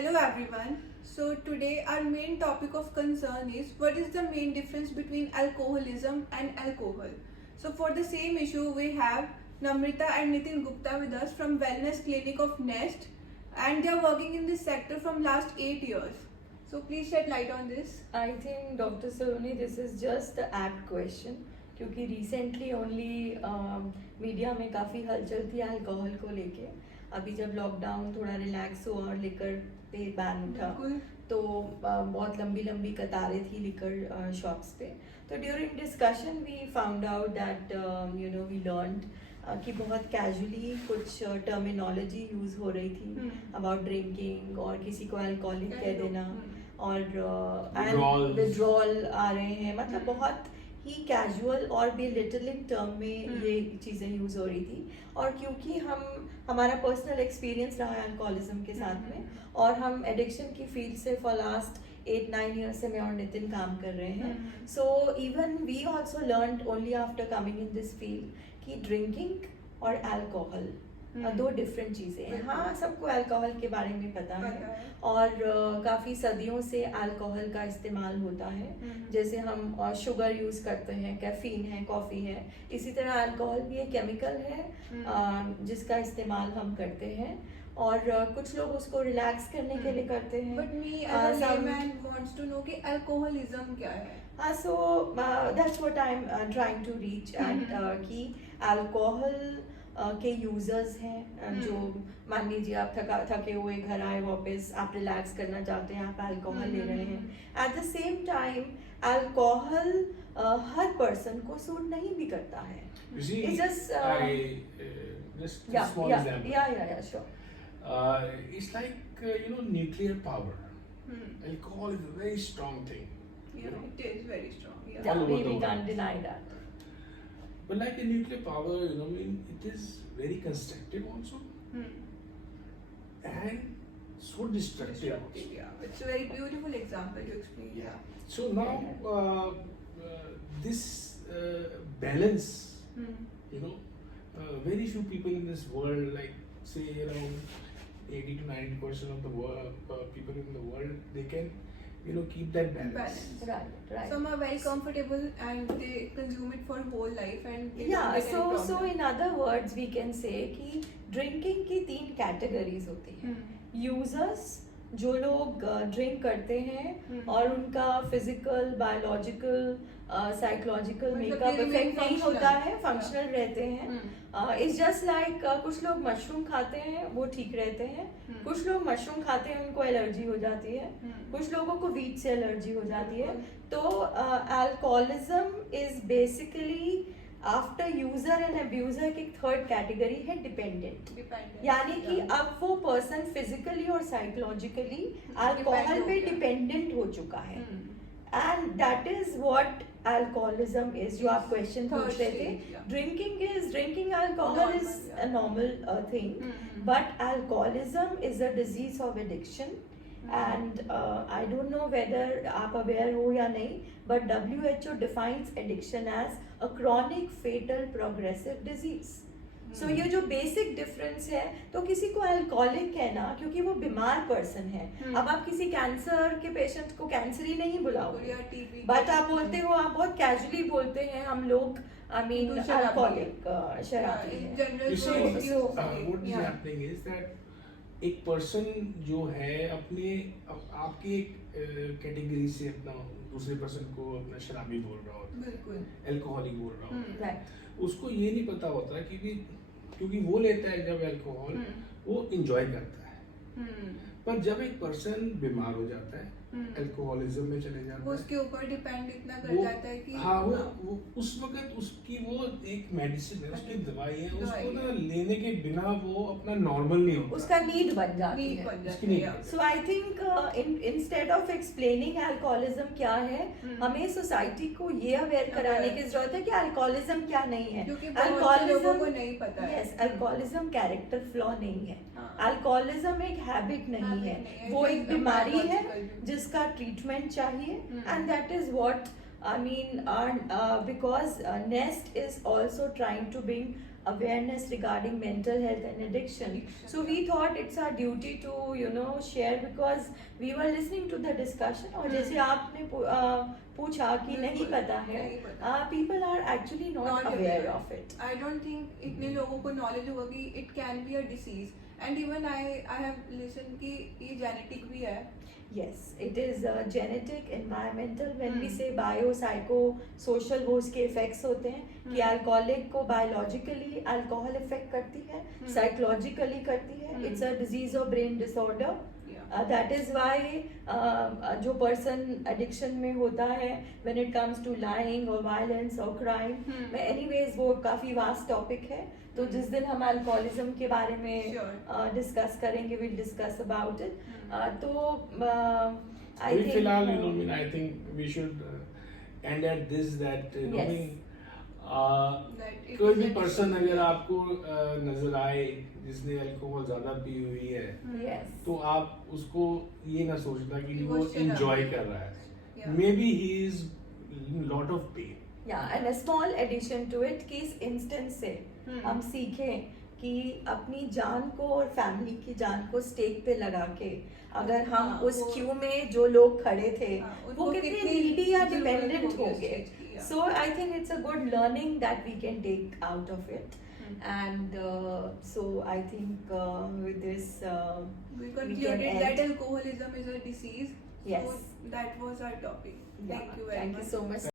Hello everyone. So today our main topic of concern is what is the main difference between alcoholism and alcohol. So for the same issue we have Namrita and Nitin Gupta with us from Wellness Clinic of Nest, and they are working in this sector from last 8 years. So please shed light on this. I think Dr. Saloni, this is just the apt question क्योंकि recently only media में काफ़ी हलचल थी alcohol को लेके. अभी जब lockdown थोड़ा रिलैक्स हुआ और लिकर पे बैन उठा तो बहुत लंबी लंबी कतारें थी लिकर शॉप्स पे. तो during discussion we found out that we learned कि बहुत कैजुअली कुछ टर्मिनोलॉजी यूज़ हो रही थी अबाउट ड्रिंकिंग और किसी को अल्कोहलिक कह देना और विड्रॉल आ रहे हैं. मतलब बहुत ही कैजुअल और बेलिटलिंग टर्म में ये चीज़ें यूज़ हो रही थी. और क्योंकि हमारा पर्सनल एक्सपीरियंस रहा है अल्कोहलिज्म के साथ में और हम एडिक्शन की फील्ड से फॉर लास्ट 8-9 ईयर्स से मैं और नितिन काम कर रहे हैं. So even we also learned only after coming in this field कि ड्रिंकिंग और अल्कोहल दो डिफरेंट चीज़ें हैं. हाँ, सबको अल्कोहल के बारे में पता है और काफ़ी सदियों से अल्कोहल का इस्तेमाल होता है. जैसे हम शुगर यूज़ करते हैं, कैफीन है, कॉफ़ी है, इसी तरह अल्कोहल भी एक केमिकल है जिसका इस्तेमाल हम करते हैं और कुछ लोग उसको रिलैक्स करने के लिए करते हैं. But me as a layman wants to know कि alcoholism क्या है. So that's what I'm trying to reach at कि अल्कोहल के यूजर्स हैं जो मान लीजिए आप थके हुए घर आए वापस, आप रिलैक्स करना चाहते हैं, आप अल्कोहल ले रहे हैं. At the same time alcohol her person को सूट नहीं भी करता है. It's like nuclear power. Alcohol is a very strong thing. It is very strong. We can't deny that. But like a nuclear power, it is very constructive also, and so destructive. Yeah, it's a very beautiful example you explained. Yeah. So now this balance, very few people in this world, like say around 80 to 90% of the world, people in the world, they can keep that balance. Right. Some are very comfortable and they consume it for whole life and they yeah. don't get any problem. So in other words we can say कि drinking की 3 categories होती हैं. Users जो लोग drink करते हैं और उनका physical, biological, psychological makeup effect नहीं होता है, फंक्शनल रहते हैं. इट्स जस्ट लाइक कुछ लोग मशरूम खाते हैं वो ठीक रहते हैं, कुछ लोग मशरूम खाते हैं उनको एलर्जी हो जाती है, कुछ लोगों को वीट से एलर्जी हो जाती है. तो alcoholism is basically after user and abuser की थर्ड कैटेगरी है डिपेंडेंट. यानी कि अब वो पर्सन फिजिकली और साइकोलॉजिकली अल्कोहल पे डिपेंडेंट हो चुका है. And that is what alcoholism is. जो आप क्वेश्चन पूछ रहे थे, drinking alcohol is a normal thing, but alcoholism is a disease of addiction. And I don't know whether आप aware हो या नहीं, but WHO defines addiction as a chronic fatal progressive disease. So ये जो basic difference है, तो किसी को अल्कोहलिक कहना क्योंकि वो बीमार पर्सन है. अब आप किसी कैंसर के पेशेंट को कैंसर ही नहीं बुलाओगे, बट आप बोलते हो, आप बहुत कैजुअली बोलते हैं हम लोग, I mean अल्कोहलिक, शराबी है. What is happening is that एक पर्सन जो है अपने आपकी एक कैटेगरी से अपना दूसरे पर्सन को अपना शराबी बोल रहा होता है, अल्कोहलिक बोल रहा होता है. उसको ये नहीं पता होता क्योंकि वो लेता है जब अल्कोहल, वो इंजॉय करता है. पर जब एक पर्सन बीमार हो जाता है, अल्कोहलिज्म में चले जाता है, उसके ऊपर डिपेंड इतना कर जाता है कि हाँ वो उस वक्त उसकी वो एक मेडिसिन है, उसकी दवाई है, उसको ना लेने के बिना वो अपना नॉर्मल नहीं होता, उसका नीड बन जाती है. So I think instead of explaining alcoholism क्या है, हमें सोसाइटी को ये अवेयर कराने की जरूरत है कि अल्कोहलिज्म क्या नहीं है. अल्कोहलिज्म को नहीं पता है. यस, अल्कोहलिज्म कैरेक्टर फ्लॉ नहीं है. अल्कोहलिज्म एक हैबिट नहीं है, वो एक बीमारी है जिसका ट्रीटमेंट चाहिए. And that is what I mean, because Nest is also trying to bring awareness regarding mental health and addiction. So we thought it's our duty to share, because we were listening to the discussion, और जैसे आपने पूछा कि नहीं पता है, people are actually not aware of it. I don't think इतने लोगों को knowledge होगा कि it can be a disease, and even I have listened कि ये genetic भी है. Yes, it is genetic, environmental. When we say bio, psycho, social, वो उसके effects होते हैं कि alcoholic को biologically alcohol affect करती है, psychologically करती है. It's a disease or brain disorder. That is why जो person addiction में होता है, when it comes to lying or violence or crime, anyways वो काफी vast topic है. तो जिस दिन हम alcoholism के बारे में discuss करेंगे, we'll discuss about it. तो I think फिलहाल I think we should end at this, that कोई भी पर्सन अगर आपको नजर आए जिसने अल्कोहल ज्यादा पी हुई है, तो आप उसको ये ना सोचना कि वो एंजॉय कर रहा है. Maybe he is lot of pain. and a small addition to it कि इस इंस्टेंस से हम सीखें कि अपनी जान को और फैमिली की जान को स्टेक पे लगा के अगर हम उस क्यू में जो लोग खड़े थे वो कितने नीडी या डिपेंडेंट हो गए. So I think it's a good learning that we can take out of it. And so I think with this we concluded that alcoholism is a disease. Yes. So that was our topic. Yeah. Thank you very much. Thank you so much.